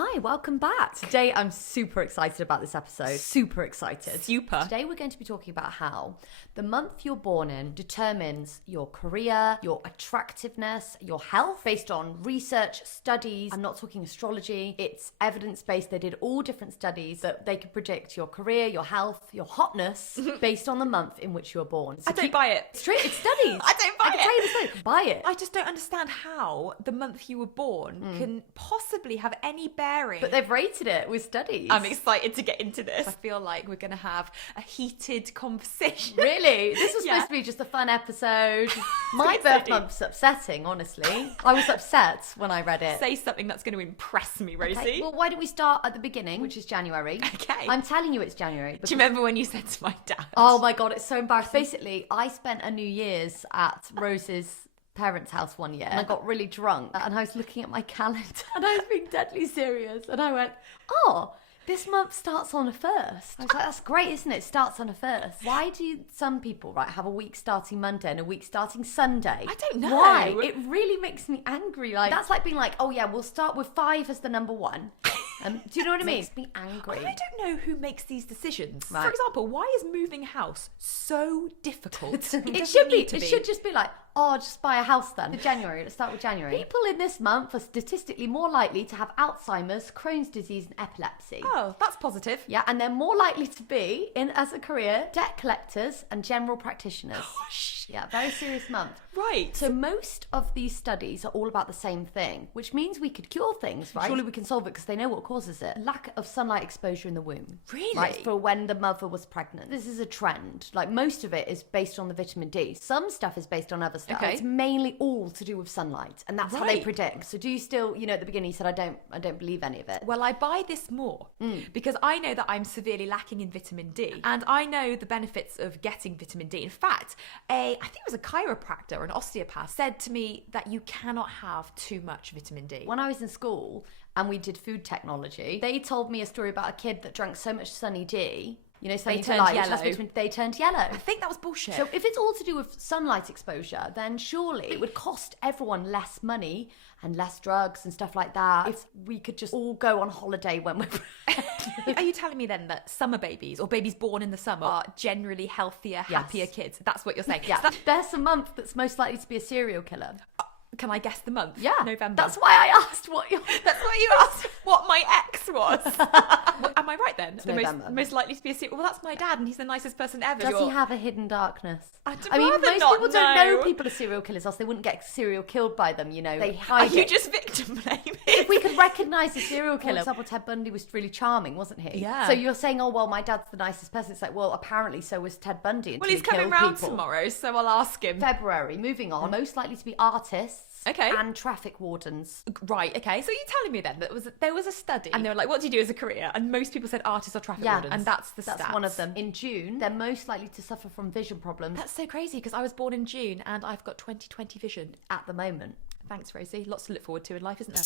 Hi, welcome back. Today I'm super excited about this episode. Super excited. Super. Today we're going to be talking about how the month you're born in determines your career, your attractiveness, your health, based on research, studies. I'm not talking astrology. It's evidence-based. They did all different studies that they could predict your career, your health, your hotness based on the month in which you were born. So I don't buy it. It's studies. I don't buy I can tell you the studies. Buy it. I just don't understand how the month you were born can possibly have any bearing. But they've rated it with studies. I'm excited to get into this. I feel like we're going to have a heated conversation. Really? This was supposed to be just a fun episode. My birth month's upsetting, honestly. I was upset when I read it. Say something that's going to impress me, Rosie. Okay. Well, why don't we start at the beginning, which is January? Okay. I'm telling you it's January. Do you remember when you said to my dad? Oh my God, it's so embarrassing. Basically, I spent a New Year's at Rosie's parents' house one year and I got really drunk and I was looking at my calendar and I was being deadly serious and I went, oh, this month starts on a 1st. I was like, that's great, isn't it? It starts on a 1st. Why do some people, have a week starting Monday and a week starting Sunday? I don't know. Why? It really makes me angry. Like, that's like being like, oh yeah, we'll start with 5 as the number 1. Do you know what I mean? It makes me angry. I don't know who makes these decisions. Right. For example, why is moving house so difficult? It should just be like, oh, just buy a house then. January, let's start with January. People in this month are statistically more likely to have Alzheimer's, Crohn's disease and epilepsy. Oh, that's positive. Yeah, and they're more likely to be in as a career debt collectors and general practitioners. Gosh. Yeah, very serious month. Right. So most of these studies are all about the same thing, which means we could cure things, right? Surely we can solve it because they know what causes it. Lack of sunlight exposure in the womb. Really? Right, for when the mother was pregnant. This is a trend. Like most of it is based on the vitamin D. Some stuff is based on other stuff. Okay. It's mainly all to do with sunlight, and that's how they Right. predict. So do you still, at the beginning you said I don't believe any of it. Well, I buy this more because I know that I'm severely lacking in vitamin D and I know the benefits of getting vitamin D. In fact, I think it was a chiropractor or an osteopath said to me that you cannot have too much vitamin D. When I was in school and we did food technology, they told me a story about a kid that drank so much Sunny D, Sunny turned Delight, yellow. they turned yellow. I think that was bullshit. So if it's all to do with sunlight exposure, then surely it would cost everyone less money and less drugs and stuff like that if we could just all go on holiday when we're Are you telling me then that summer babies or babies born in the summer are generally healthier, happier kids? That's what you're saying? Yeah. So There's a month that's most likely to be a serial killer. can I guess the month? Yeah. November. That's why I asked what your... That's why you asked what my ex was. Am I right then? The November. most likely to be a serial... Well, that's my dad and he's the nicest person ever. Does he have a hidden darkness? I'd I mean, rather most not people don't know know. people are serial killers, else they wouldn't get serial killed by them, They Are hide you it. just victim blaming? If we could recognise a serial killer, for example, Ted Bundy was really charming, wasn't he? Yeah. So you're saying, oh, well, my dad's the nicest person. It's like, well, apparently so was Ted Bundy. Well, he's coming round tomorrow, so I'll ask him. February, moving on. Most likely to be artists. Okay. And traffic wardens. Right, okay. So you're telling me then that there was a study and they were like, what do you do as a career? And most people said artists or traffic wardens. And that's the stats. That's one of them. In June, they're most likely to suffer from vision problems. That's so crazy because I was born in June and I've got 20/20 vision. At the moment. Thanks, Rosie. Lots to look forward to in life, isn't there?